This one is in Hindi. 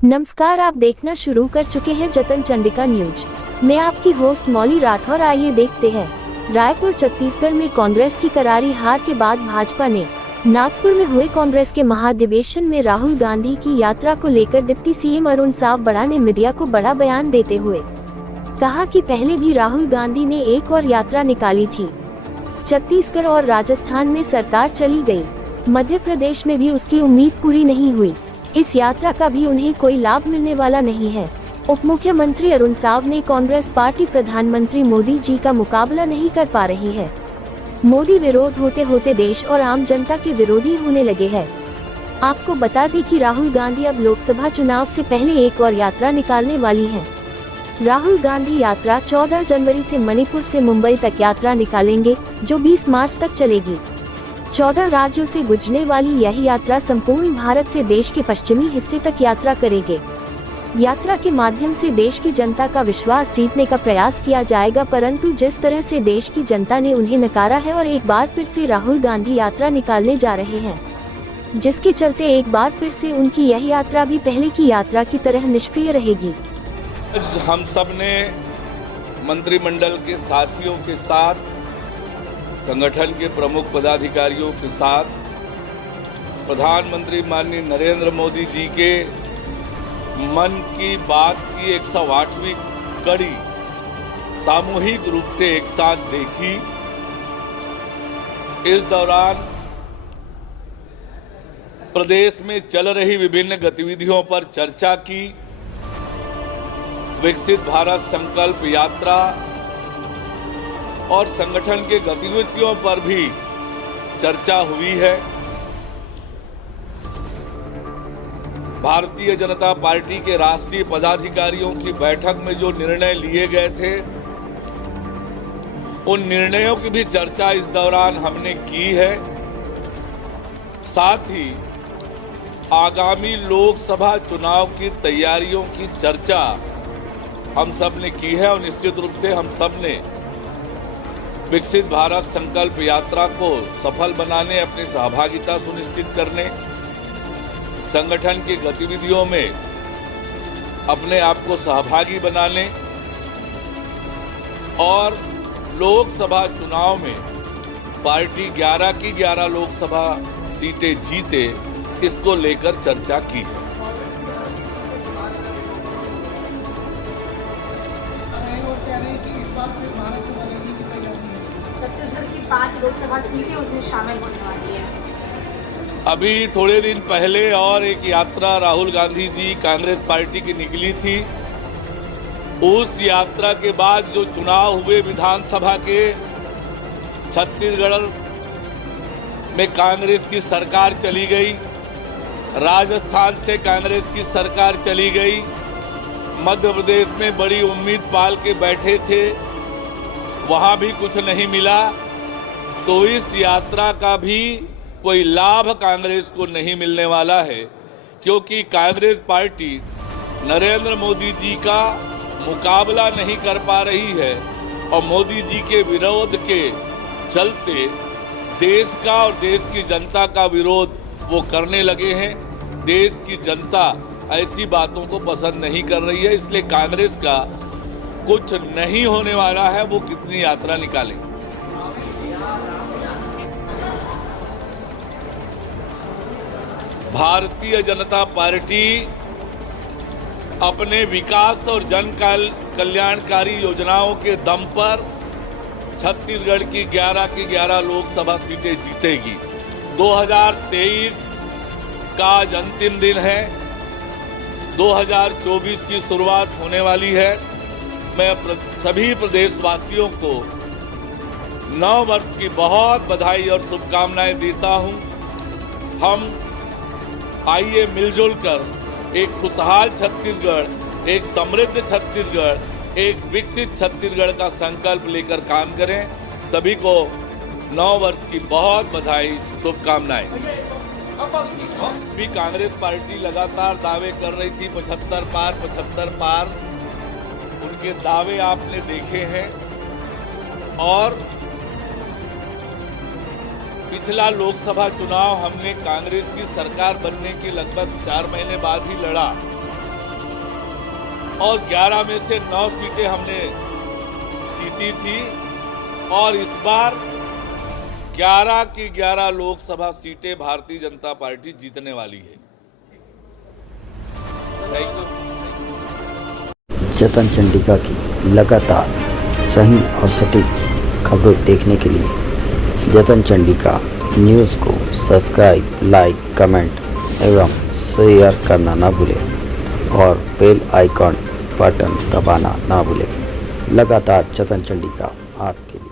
नमस्कार, आप देखना शुरू कर चुके हैं जतन चंडिका न्यूज। मैं आपकी होस्ट मौली राठौर। आइए देखते हैं। रायपुर छत्तीसगढ़ में कांग्रेस की करारी हार के बाद भाजपा ने नागपुर में हुए कांग्रेस के महाधिवेशन में राहुल गांधी की यात्रा को लेकर डिप्टी सीएम अरुण साव बड़ा ने मीडिया को बड़ा बयान देते हुए कहा कि पहले भी राहुल गांधी ने एक और यात्रा निकाली थी। छत्तीसगढ़ और राजस्थान में सरकार चली गई, मध्य प्रदेश में भी उसकी उम्मीद पूरी नहीं हुई। इस यात्रा का भी उन्हें कोई लाभ मिलने वाला नहीं है। उप मुख्यमंत्री अरुण साव ने कांग्रेस पार्टी प्रधानमंत्री मोदी जी का मुकाबला नहीं कर पा रही है। मोदी विरोध होते होते देश और आम जनता के विरोधी होने लगे हैं। आपको बता दें कि राहुल गांधी अब लोकसभा चुनाव से पहले एक और यात्रा निकालने वाली हैं। राहुल गांधी यात्रा 14 जनवरी से मणिपुर से मुंबई तक यात्रा निकालेंगे, जो 20 मार्च तक चलेगी। 14 राज्यों से गुजरने वाली यह यात्रा संपूर्ण भारत से देश के पश्चिमी हिस्से तक यात्रा करेंगे। यात्रा के माध्यम से देश की जनता का विश्वास जीतने का प्रयास किया जाएगा, परंतु जिस तरह से देश की जनता ने उन्हें नकारा है और एक बार फिर से राहुल गांधी यात्रा निकालने जा रहे हैं, जिसके चलते एक बार फिर से उनकी यह यात्रा भी पहले की यात्रा की तरह निष्क्रिय रहेगी। हम सब ने मंत्रिमंडल के साथियों के साथ, संगठन के प्रमुख पदाधिकारियों के साथ प्रधानमंत्री माननीय नरेंद्र मोदी जी के मन की बात की 108वीं कड़ी सामूहिक रूप से एक साथ देखी। इस दौरान प्रदेश में चल रही विभिन्न गतिविधियों पर चर्चा की। विकसित भारत संकल्प यात्रा और संगठन के गतिविधियों पर भी चर्चा हुई है। भारतीय जनता पार्टी के राष्ट्रीय पदाधिकारियों की बैठक में जो निर्णय लिए गए थे, उन निर्णयों की भी चर्चा इस दौरान हमने की है। साथ ही आगामी लोकसभा चुनाव की तैयारियों की चर्चा हम सब ने की है और निश्चित रूप से हम सब ने विकसित भारत संकल्प यात्रा को सफल बनाने, अपनी सहभागिता सुनिश्चित करने, संगठन की गतिविधियों में अपने आप को सहभागी बनाने और लोकसभा चुनाव में पार्टी 11 की 11 लोकसभा सीटें जीते, इसको लेकर चर्चा की है। छत्तीसगढ़ की 5 लोकसभा सीटें उसमें शामिल होने वाली है। अभी थोड़े दिन पहले और एक यात्रा राहुल गांधी जी कांग्रेस पार्टी की निकली थी। उस यात्रा के बाद जो चुनाव हुए विधानसभा के, छत्तीसगढ़ में कांग्रेस की सरकार चली गई, राजस्थान से कांग्रेस की सरकार चली गई, मध्य प्रदेश में बड़ी उम्मीद पाल के बैठे थे, वहां भी कुछ नहीं मिला। तो इस यात्रा का भी कोई लाभ कांग्रेस को नहीं मिलने वाला है, क्योंकि कांग्रेस पार्टी नरेंद्र मोदी जी का मुकाबला नहीं कर पा रही है और मोदी जी के विरोध के चलते देश का और देश की जनता का विरोध वो करने लगे हैं। देश की जनता ऐसी बातों को पसंद नहीं कर रही है, इसलिए कांग्रेस का कुछ नहीं होने वाला है। वो कितनी यात्रा निकाले। भारतीय जनता पार्टी अपने विकास और जन कल्याणकारी योजनाओं के दम पर छत्तीसगढ़ की 11 की 11 लोकसभा सीटें जीतेगी। 2023 का आज अंतिम दिन है, 2024 की शुरुआत होने वाली है। मैं सभी प्रदेशवासियों को नव वर्ष की बहुत बधाई और शुभकामनाएं देता हूं। हम आइए मिलजुल कर एक खुशहाल छत्तीसगढ़, एक समृद्ध छत्तीसगढ़, एक विकसित छत्तीसगढ़ का संकल्प लेकर काम करें। सभी को नव वर्ष की बहुत बधाई, शुभकामनाएं। भी कांग्रेस पार्टी लगातार दावे कर रही थी 75 पार 75 पार। उनके दावे आपने देखे हैं और पिछला लोकसभा चुनाव हमने कांग्रेस की सरकार बनने के लगभग 4 महीने बाद ही लड़ा। और 11 में से 9 सीटें हमने जीती थी और इस बार 11 की 11 लोकसभा सीटें भारतीय जनता पार्टी जीतने वाली है। Thank you. जतन चंडिका की लगातार सही और सटीक खबरें देखने के लिए जतन चंडिका न्यूज़ को सब्सक्राइब, लाइक, कमेंट एवं शेयर करना ना भूलें और बेल आइकॉन बटन दबाना ना भूलें। लगातार जतन चंडिका आपके लिए।